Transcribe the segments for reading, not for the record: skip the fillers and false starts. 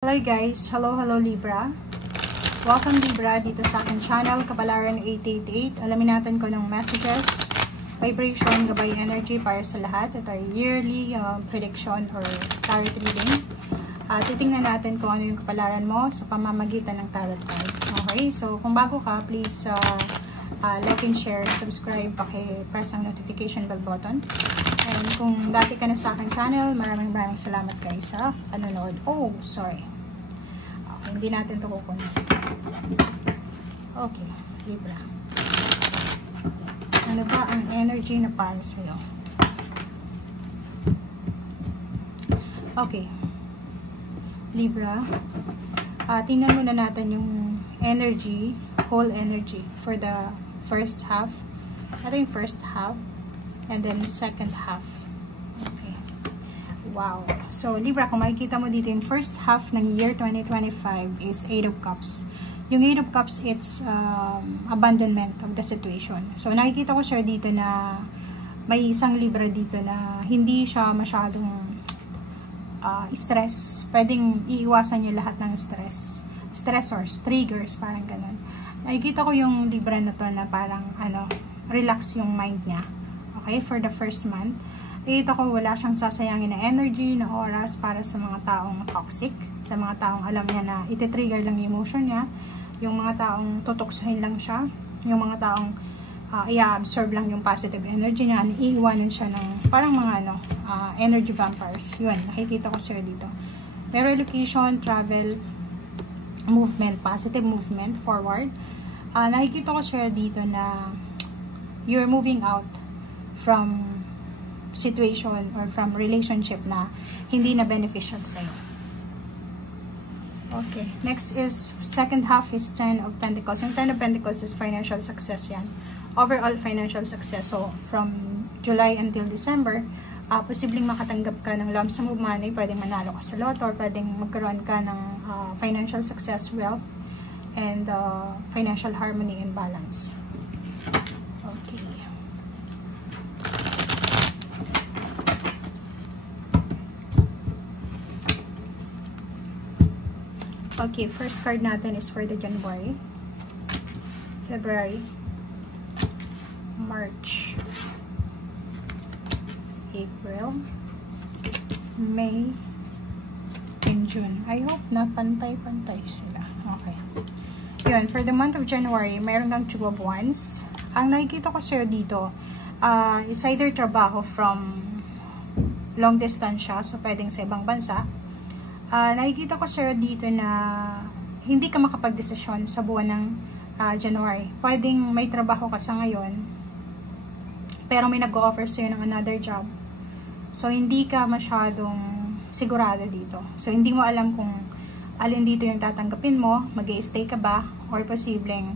Hello guys! Hello Libra! Welcome Libra dito sa aking channel, Kapalaran 888. Alamin natin ko ng messages, vibration, gabay energy para sa lahat. Ito ay yearly prediction or tarot reading. Titingnan natin kung ano yung kapalaran mo sa pamamagitan ng tarot card. Okay, so kung bago ka, please like and share, subscribe, paki-press ang notification bell button. And kung dati ka na sa aking channel, maraming salamat guys sa panonood. Oh, sorry. Okay, hindi natin ito kukunin. Okay, Libra. Ano ba ang energy na para sa'yo? Okay. Libra. Tingnan muna natin yung energy, whole energy for the first half. Ito yung first half. And then second half. Okay. Wow. So, Libra, kung makikita mo dito, yung first half ng year 2025 is 8 of Cups. Yung 8 of Cups, it's abandonment of the situation. So, nakikita ko siya dito na may isang Libra dito na hindi siya masyadong stress. Pwedeng iiwasan niyo lahat ng stress. Stressors, triggers, parang ganun. Nakikita ko yung Libra na to na parang, relax yung mind niya. Okay, for the first month, nakita ko wala siyang sasayangin na energy, na oras para sa mga taong toxic, sa mga taong alam niya na iti-trigger lang yung emotion niya, yung mga taong tutoksohin lang siya, yung mga taong i-absorb lang yung positive energy niya, iiwanan siya ng parang mga energy vampires. Yun, nakikita ko sir dito. May relocation, travel, movement, positive movement, forward. Nakikita ko sir dito na you're moving out from situation or from relationship na hindi na beneficial sa'yo. Okay. Next is, second half is 10 of Pentacles. Yung 10 of Pentacles is financial success yan. Overall financial success. So, from July until December, posibleng makatanggap ka ng lump sum of money, pwedeng manalo ka sa lotto, or pwedeng magkaroon ka ng financial success, wealth, and financial harmony and balance. Okay. Okay, first card natin is for the January, February, March, April, May, and June. I hope na pantay-pantay sila. Okay. Yun, for the month of January, mayroon kang Two of Wands. Ang nakikita ko sa'yo dito, is either trabaho from long distance siya, so pwedeng sa ibang bansa. Nakikita ko sir dito na hindi ka makapag-desisyon sa buwan ng January. Pwedeng may trabaho ka sa ngayon, pero may nag-offer sa'yo ng another job. So, hindi ka masyadong sigurado dito. So, hindi mo alam kung alin dito yung tatanggapin mo, mag-i-stay ka ba, or posibleng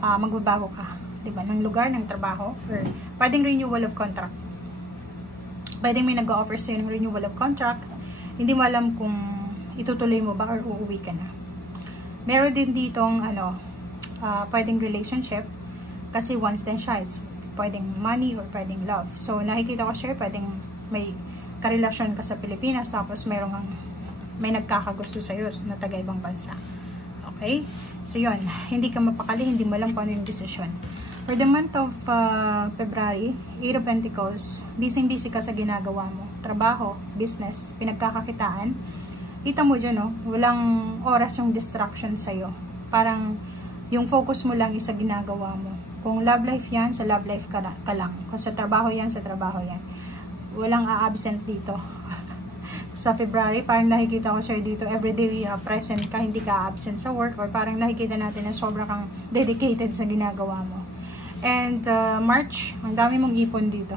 magbabago ka, diba, ng lugar, ng trabaho, or pwedeng renewal of contract. Pwedeng may nag-offer sa'yo ng renewal of contract, hindi mo alam kung itutuloy mo ba or uuwi ka na. Meron din ditong pwedeng relationship kasi once din siya, it's pwedeng money or pwedeng love. So nakikita ko sure pwedeng may karelasyon ka sa Pilipinas tapos may nagkakagusto sa iyo na taga ibang bansa. Okay? So yun, hindi ka mapakali, hindi mo alam kung ano yung decision. For the month of February, 8 of Pentacles, busy ka sa ginagawa mo. Trabaho, business, pinagkakakitaan. Kita mo dyan, no? Walang oras yung distraction sa'yo. Parang yung focus mo lang is sa ginagawa mo. Kung love life yan, sa love life ka lang. Kung sa trabaho yan, sa trabaho yan. Walang a-absent dito. Sa February, parang nakikita ko siya dito, everyday present ka, hindi ka absent sa work, or parang nakikita natin na sobra kang dedicated sa ginagawa mo. And March, ang dami mong ipon dito.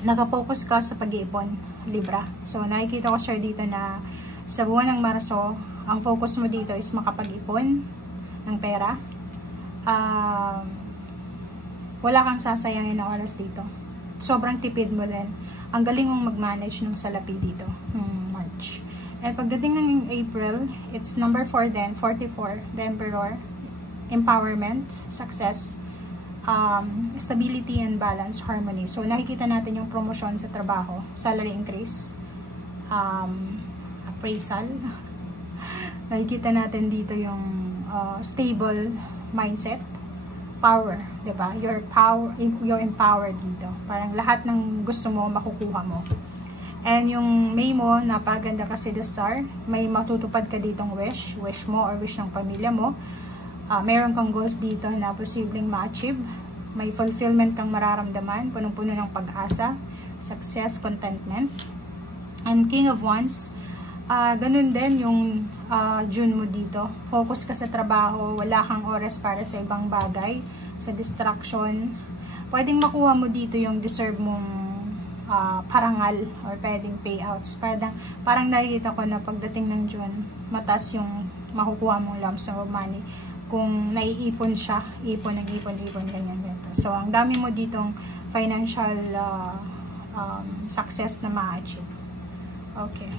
Nakapokus ka sa pag-iipon, Libra. So, nakikita ko siya dito na sa buwan ng Marso, ang focus mo dito is makapag-ipon ng pera. Wala kang sasayangin na oras dito. Sobrang tipid mo rin. Ang galing mong mag-manage ng salapi dito, March. And pagdating ng April, it's number 4 then, 44, the Emperor. Empowerment, success, stability and balance, harmony. So, nakikita natin yung promotion sa trabaho, salary increase, appraisal. Nakikita natin dito yung stable mindset, power, 'di ba? Your power, you're empowered dito. Parang lahat ng gusto mo makukuha mo. And yung May mo, napaganda kasi the star. May matutupad ka ditong wish mo or wish ng pamilya mo. Meron kang goals dito na posibleng ma-achieve. May fulfillment kang mararamdaman, punong-puno ng pag-asa, success, contentment. And King of Wands, ganun din yung June mo dito. Focus ka sa trabaho, wala kang oras para sa ibang bagay, sa distraction. Pwedeng makuha mo dito yung deserve mong parangal or pwedeng payouts. Parang nakikita ko na pagdating ng June, mataas yung makukuha mong lump sum of money. Kung naiipon siya, ipon, ganyan. So, ang dami mo ditong financial success na ma-achieve. Okay.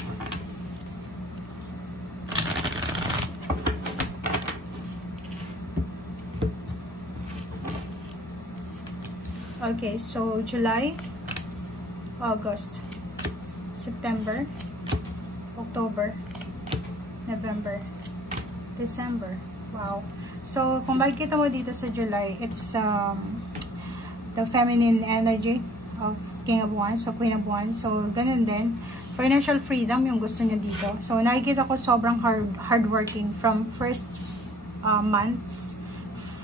Okay, so July, August, September, October, November, December. Wow. So, kung makikita mo dito sa July, it's the feminine energy of King of Wands, so Queen of Wands. So, ganun din. Financial freedom yung gusto niya dito. So, nakikita ko sobrang hardworking from first months,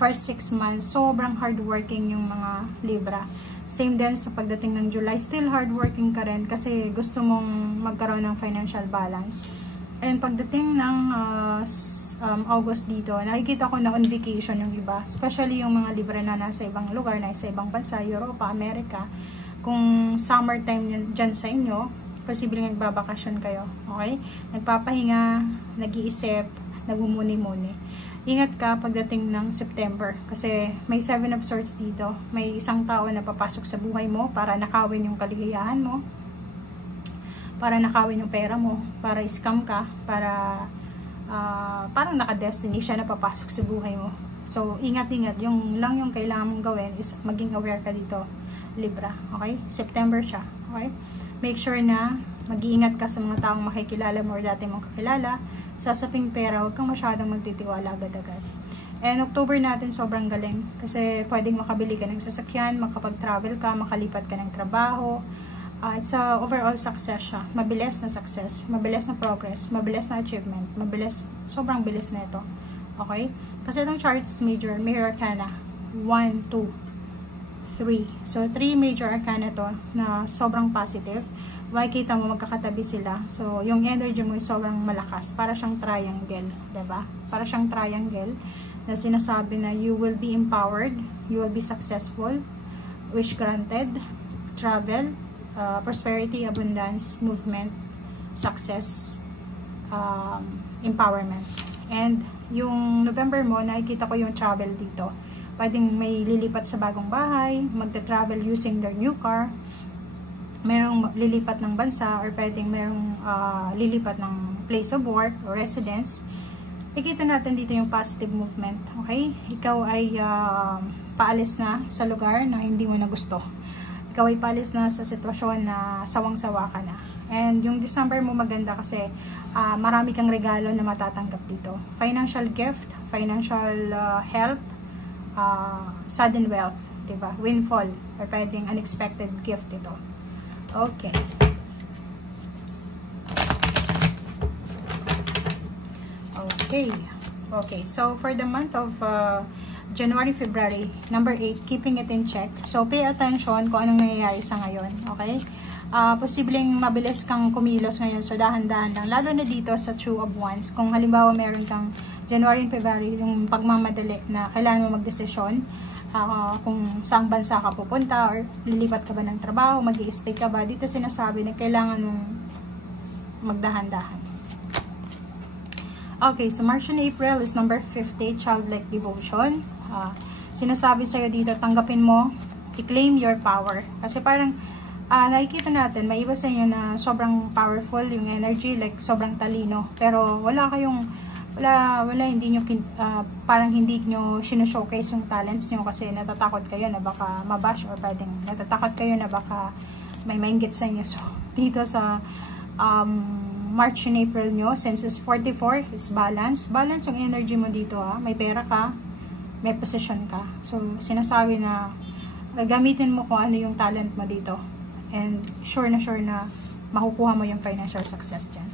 first 6 months. Sobrang hardworking yung mga Libra. Same din sa pagdating ng July. Still hardworking ka rin kasi gusto mong magkaroon ng financial balance. And pagdating ng August dito, nakikita ko na on vacation yung iba. Especially yung mga Libra na nasa ibang lugar, nasa ibang bansa, Europa, America. Kung summertime dyan sa inyo, posibleng nagbabakasyon kayo. Okay? Nagpapahinga, nag-iisip, nagmumuni-muni. Ingat ka pagdating ng September kasi may 7 of Swords dito. May isang tao na papasok sa buhay mo para nakawin yung kaligayahan mo, para nakawin yung pera mo, para scam ka, para parang naka-destiny siya na papasok sa buhay mo. So, ingat-ingat. Yung lang yung kailangan mong gawin is maging aware ka dito, Libra. Okay? September siya. Okay? Make sure na mag-iingat ka sa mga taong makikilala mo or dati mong kakilala. Sa usaping pera, huwag kang masyadong magtitiwala agad-agad. And October natin sobrang galing kasi pwedeng makabili ka ng sasakyan, makapag-travel ka, makalipat ka ng trabaho. It's a overall success siya. Mabilis na success, mabilis na progress, mabilis na achievement, sobrang bilis na ito. Okay? Kasi itong chart is major arcana. 1, 2, 3. So, 3 major arcana to na sobrang positive. Makikita mo magkakatabi sila. So, yung energy mo is sobrang malakas. Para siyang triangle. Diba? Para siyang triangle na sinasabi na you will be empowered, you will be successful, wish granted, travel, prosperity, abundance, movement, success, empowerment. And yung November mo, nakikita ko yung travel dito. Pwedeng may lilipat sa bagong bahay, magta-travel using their new car, merong lilipat ng bansa, or pwedeng merong lilipat ng place of work or residence. Ikita natin dito yung positive movement. Okay? Ikaw ay paalis na sa lugar na hindi mo na gusto. Ikaw ay paalis na sa sitwasyon na sawang-sawa ka na. And yung December mo maganda kasi marami kang regalo na matatanggap dito. Financial gift, financial help, sudden wealth, diba? Windfall, or pwedeng unexpected gift ito. Okay. Okay, so for the month of January, February, number 8, keeping it in check. So pay attention kung anong nangyayari sa ngayon, okay? Posibleng mabilis kang kumilos ngayon, so dahan-dahan lang. Lalo na dito sa Two of Wands. Kung halimbawa meron kang January and February, yung pagmamadali na kailangan mo magdesisyon, kung saang bansa ka pupunta or lilipat ka ba ng trabaho, mag-i-stay ka ba, dito sinasabi na kailangan mong magdahan-dahan. Okay, so March and April is number 50, childlike devotion. Sinasabi sa'yo dito, tanggapin mo, i-claim your power. Kasi parang nakikita natin, may iba sa inyo na sobrang powerful yung energy, like sobrang talino, pero wala hindi nyo parang hindi nyo showcase yung talents nyo kasi natatakot kayo na baka mabash, or pwedeng natatakot kayo na baka may mainggit sa inyo. So dito sa March and April nyo, since it's 44, is balance. Balance yung energy mo dito may pera ka, may position ka. So, sinasabi na gamitin mo kung ano yung talent mo dito. And sure na makukuha mo yung financial success dyan.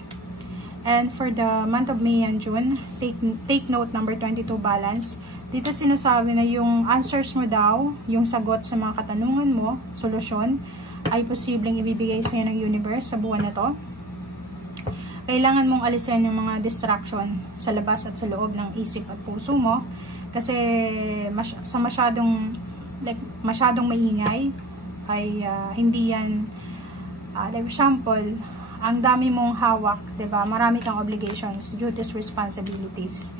And for the month of May and June, take note number 22, balance. Dito sinasabi na yung answers mo daw, yung sagot sa mga katanungan mo, solusyon, ay posibleng ibibigay sa'yo ng universe sa buwan na to. Kailangan mong alisin yung mga distraction sa labas at sa loob ng isip at puso mo. Kasi masyadong maingay ay hindi yan, like example, ang dami mong hawak, diba? Marami kang obligations, duties, responsibilities.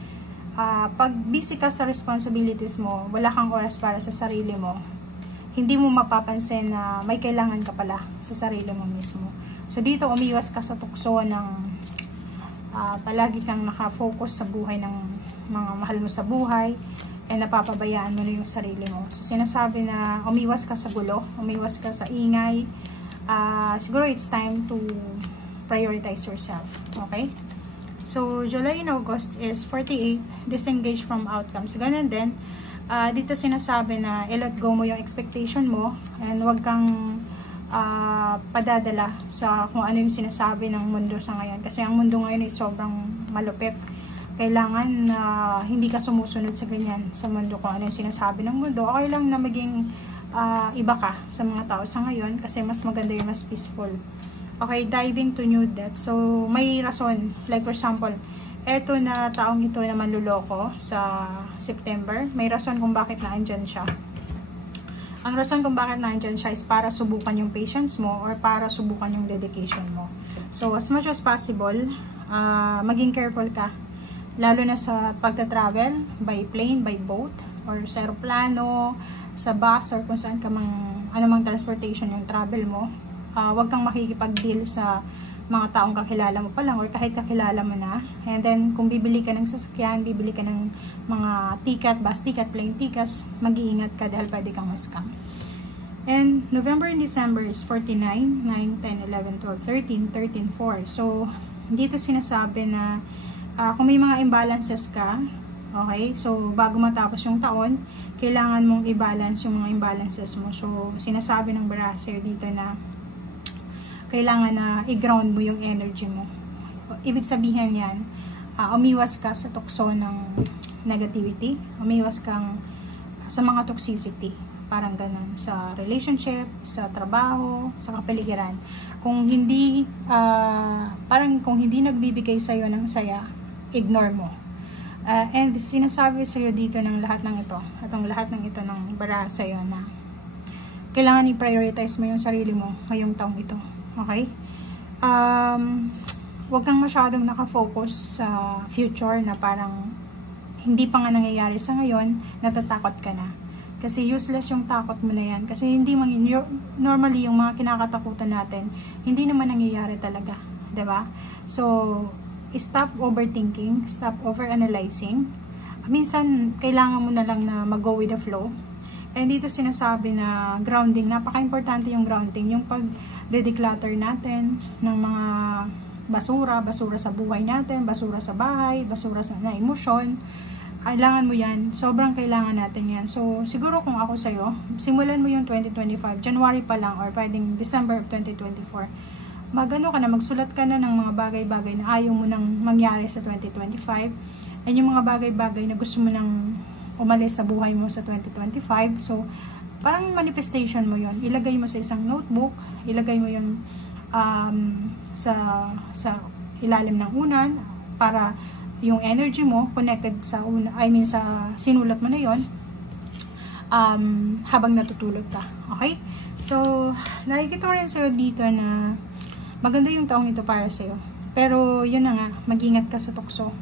Pag busy ka sa responsibilities mo, wala kang oras para sa sarili mo, hindi mo mapapansin na may kailangan ka pala sa sarili mo mismo. So dito umiwas ka sa tukso ng palagi kang nakafocus sa buhay ng mga mahal mo sa buhay, and napapabayaan mo na yung sarili mo. So sinasabi na umiwas ka sa gulo, umiwas ka sa ingay. Siguro it's time to prioritize yourself. Okay? So July and August is 48, disengage from outcomes. Ganun din. Dito sinasabi na i-let go mo yung expectation mo and wag kang padadala sa kung ano yung sinasabi ng mundo sa ngayon. Kasi ang mundo ngayon ay sobrang malupit. Kailangan hindi ka sumusunod sa ganyan sa mundo kung ano yung sinasabi ng mundo. Okay lang na maging iba ka sa mga tao sa ngayon kasi mas maganda yung mas peaceful. Okay, diving to new depths. So, may rason. Like for example, eto na taong ito na manluloko sa September, may rason kung bakit naandyan siya. Ang rason kung bakit naandyan siya is para subukan yung patience mo or para subukan yung dedication mo. So, as much as possible, maging careful ka. Lalo na sa pagta-travel, by plane, by boat, or sa aeroplano, sa bus, or kung saan ka anumang transportation yung travel mo. Huwag kang makikipag-deal sa mga taong kakilala mo pa lang or kahit kakilala mo na. And then, kung bibili ka ng sasakyan, bibili ka ng mga ticket, bus ticket, plane tickets, mag-iingat ka dahil pwede kang ma-scam. And November and December is 49, 9, 10, 11, 12, 13, 4. So, dito sinasabi na kung may mga imbalances ka, okay, so bago matapos yung taon, kailangan mong i-balance yung mga imbalances mo. So, sinasabi ng Brasser dito na kailangan na i-ground mo yung energy mo. Ibig sabihin yan, umiwas ka sa tukso ng negativity, umiwas kang sa mga toxicity, parang ganun, sa relationship, sa trabaho, sa kapaligiran. Kung hindi, parang kung hindi nagbibigay sa'yo ng saya, ignore mo. And sinasabi sa'yo dito ng lahat ng ito, at ang lahat ng ito ng bara sa'yo na kailangan i-prioritize mo yung sarili mo ngayong taong ito. Okay? Huwag kang masyadong nakafocus sa future na parang hindi pa nga nangyayari sa ngayon, natatakot ka na. Kasi useless yung takot mo na yan. Kasi hindi normally yung mga kinakatakutan natin, hindi naman nangyayari talaga. Diba? So, stop overthinking, stop overanalyzing. Minsan, kailangan mo na lang na mag-go with the flow. And dito sinasabi na grounding, napaka-importante yung grounding, yung pag-declutter natin ng mga basura sa buhay natin, basura sa bahay, basura na emosyon. Kailangan mo yan, sobrang kailangan natin yan. So, siguro kung ako sa'yo, simulan mo yung 2025, January pa lang, or pwedeng December of 2024. Magsulat ka na ng mga bagay-bagay na ayaw mo nang mangyari sa 2025, and yung mga bagay-bagay na gusto mo nang umalis sa buhay mo sa 2025. So, parang manifestation mo yon. Ilagay mo sa isang notebook, ilagay mo yun sa ilalim ng unan para yung energy mo connected sa sa sinulat mo na yon habang natutulog ka. Okay? So, nakikita ko rin sa'yo dito na maganda yung taong ito para sa'yo. Pero, yun na nga, mag-ingat ka sa tukso.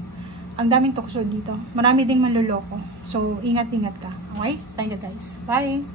Ang daming tukso dito. Marami ding manloloko. So, ingat-ingat ka. Okay? Thank you guys. Bye!